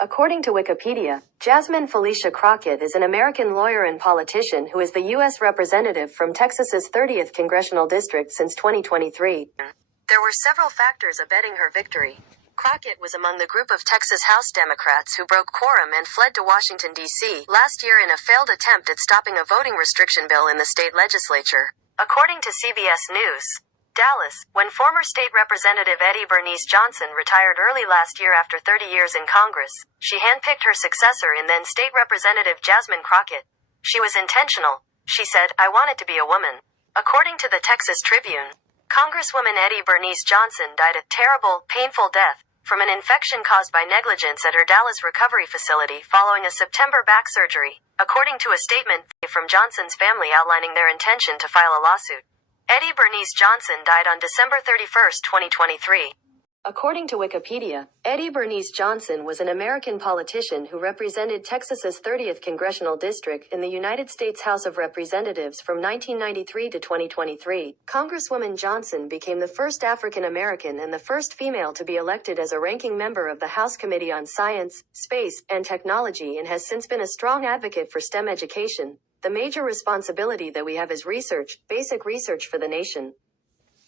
According to Wikipedia, Jasmine Felicia Crockett is an American lawyer and politician who is the U.S. representative from Texas's 30th Congressional District since 2023. There were several factors abetting her victory. Crockett was among the group of Texas House Democrats who broke quorum and fled to Washington, D.C. last year in a failed attempt at stopping a voting restriction bill in the state legislature. According to CBS News, Dallas, when former state representative Eddie Bernice Johnson retired early last year after 30 years in Congress, she handpicked her successor in then state representative Jasmine Crockett. She was intentional. She said, "I wanted to be a woman." According to the Texas Tribune, Congresswoman Eddie Bernice Johnson died a terrible, painful death from an infection caused by negligence at her Dallas recovery facility following a September back surgery, according to a statement from Johnson's family outlining their intention to file a lawsuit. Eddie Bernice Johnson died on December 31, 2023. According to Wikipedia, Eddie Bernice Johnson was an American politician who represented Texas's 30th Congressional District in the United States House of Representatives from 1993 to 2023. Congresswoman Johnson became the first African American and the first female to be elected as a ranking member of the House Committee on Science, Space, and Technology and has since been a strong advocate for STEM education. The major responsibility that we have is research, basic research for the nation.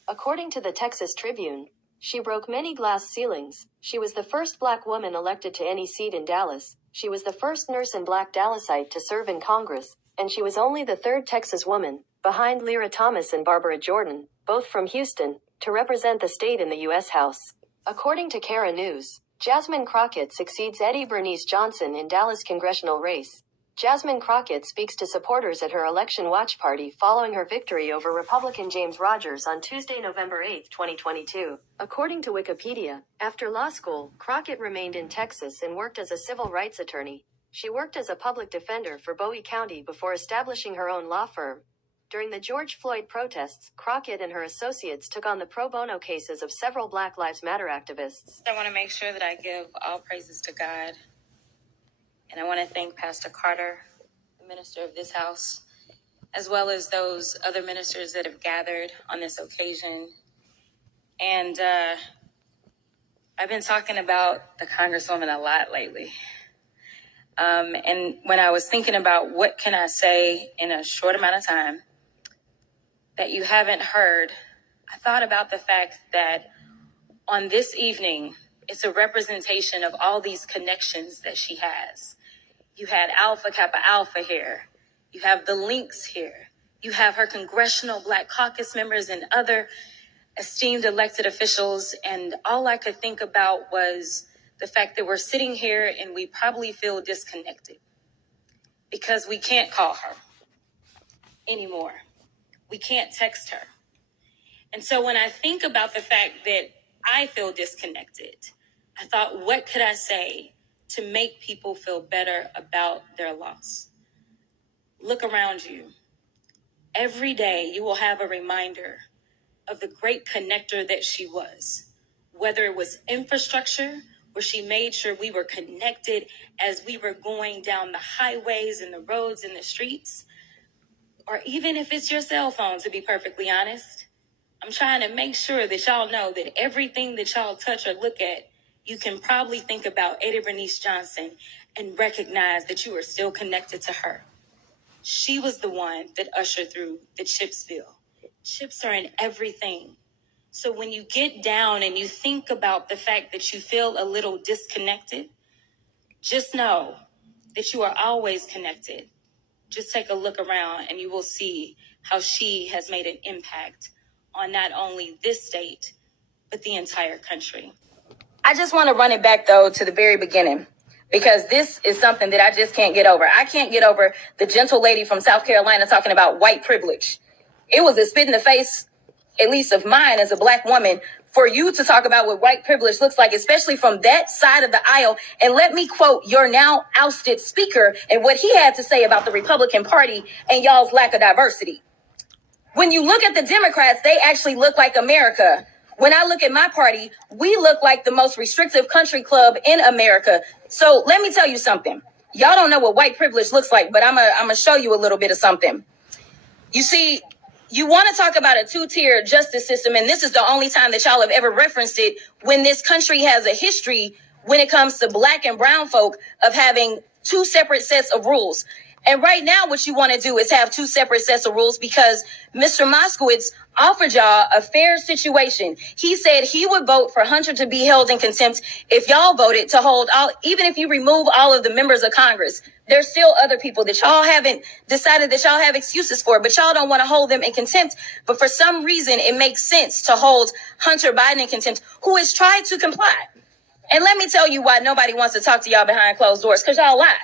According to the Texas Tribune, she broke many glass ceilings. She was the first black woman elected to any seat in Dallas. She was the first nurse and black Dallasite to serve in Congress, and she was only the third Texas woman, behind Lyra Thomas and Barbara Jordan, both from Houston, to represent the state in the U.S. House. According to Kara News, Jasmine Crockett succeeds Eddie Bernice Johnson in Dallas congressional race. Jasmine Crockett speaks to supporters at her election watch party following her victory over Republican James Rogers on Tuesday, November 8, 2022. According to Wikipedia, after law school, Crockett remained in Texas and worked as a civil rights attorney. She worked as a public defender for Bowie County before establishing her own law firm. During the George Floyd protests, Crockett and her associates took on the pro bono cases of several Black Lives Matter activists. I want to make sure that I give all praises to God. And I want to thank Pastor Carter, the minister of this house, as well as those other ministers that have gathered on this occasion. And I've been talking about the Congresswoman a lot lately. And when I was thinking about what can I say in a short amount of time that you haven't heard, I thought about the fact that on this evening, it's a representation of all these connections that she has. You had Alpha Kappa Alpha here. You have the Links here. You have her Congressional Black Caucus members and other esteemed elected officials. And all I could think about was the fact that we're sitting here and we probably feel disconnected because we can't call her anymore. We can't text her. And so when I think about the fact that I feel disconnected, I thought, what could I say to make people feel better about their loss? Look around you. Every day you will have a reminder of the great connector that she was, whether it was infrastructure, where she made sure we were connected as we were going down the highways and the roads and the streets, or even if it's your cell phone, to be perfectly honest. I'm trying to make sure that y'all know that everything that y'all touch or look at, you can probably think about Eddie Bernice Johnson and recognize that you are still connected to her. She was the one that ushered through the chips bill. Chips are in everything. So when you get down and you think about the fact that you feel a little disconnected, just know that you are always connected. Just take a look around and you will see how she has made an impact on not only this state, but the entire country. I just want to run it back, though, to the very beginning, because this is something that I just can't get over. I can't get over the gentle lady from South Carolina talking about white privilege. It was a spit in the face, at least of mine as a black woman, for you to talk about what white privilege looks like, especially from that side of the aisle. And let me quote your now ousted speaker and what he had to say about the Republican Party and y'all's lack of diversity. When you look at the Democrats, they actually look like America. When I look at my party, we look like the most restrictive country club in America. So let me tell you something. Y'all don't know what white privilege looks like, but I'm gonna show you a little bit of something. You see, you want to talk about a two-tier justice system, and this is the only time that y'all have ever referenced it when this country has a history when it comes to black and brown folk of having two separate sets of rules. And right now, what you want to do is have two separate sets of rules because Mr. Moskowitz offered y'all a fair situation. He said he would vote for Hunter to be held in contempt if y'all voted to hold all, even if you remove all of the members of Congress. There's still other people that y'all haven't decided that y'all have excuses for, but y'all don't want to hold them in contempt. But for some reason, it makes sense to hold Hunter Biden in contempt, who has tried to comply. And let me tell you why nobody wants to talk to y'all behind closed doors, because y'all lie.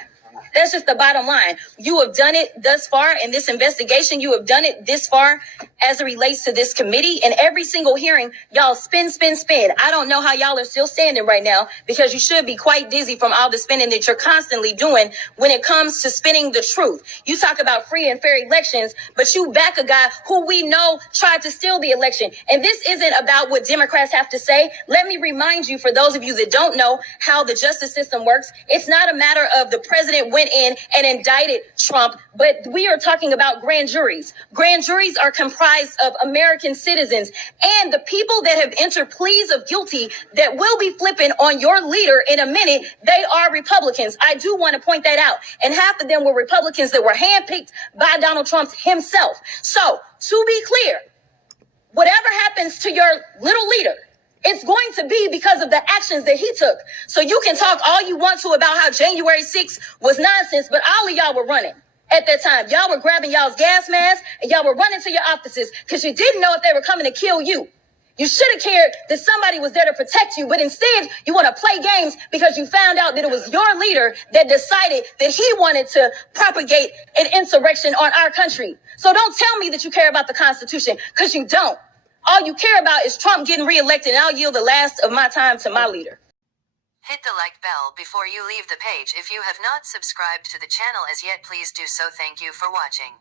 That's just the bottom line. You have done it thus far in this investigation. You have done it this far as it relates to this committee. And every single hearing, y'all spin. I don't know how y'all are still standing right now because you should be quite dizzy from all the spinning that you're constantly doing when it comes to spinning the truth. You talk about free and fair elections, but you back a guy who we know tried to steal the election. And this isn't about what Democrats have to say. Let me remind you, for those of you that don't know how the justice system works, it's not a matter of the president went in and indicted Trump, but we are talking about grand juries. Grand juries are comprised of American citizens, and the people that have entered pleas of guilty that will be flipping on your leader in a minute, they are Republicans. I do want to point that out. And half of them were Republicans that were handpicked by Donald Trump himself. So, to be clear, whatever happens to your little leader, it's going to be because of the actions that he took. So you can talk all you want to about how January 6th was nonsense, but all of y'all were running at that time. Y'all were grabbing y'all's gas masks and y'all were running to your offices because you didn't know if they were coming to kill you. You should have cared that somebody was there to protect you, but instead you want to play games because you found out that it was your leader that decided that he wanted to propagate an insurrection on our country. So don't tell me that you care about the Constitution, because you don't. All you care about is Trump getting reelected, and I'll yield the last of my time to my leader. Hit the like bell before you leave the page. If you have not subscribed to the channel as yet, please do so. Thank you for watching.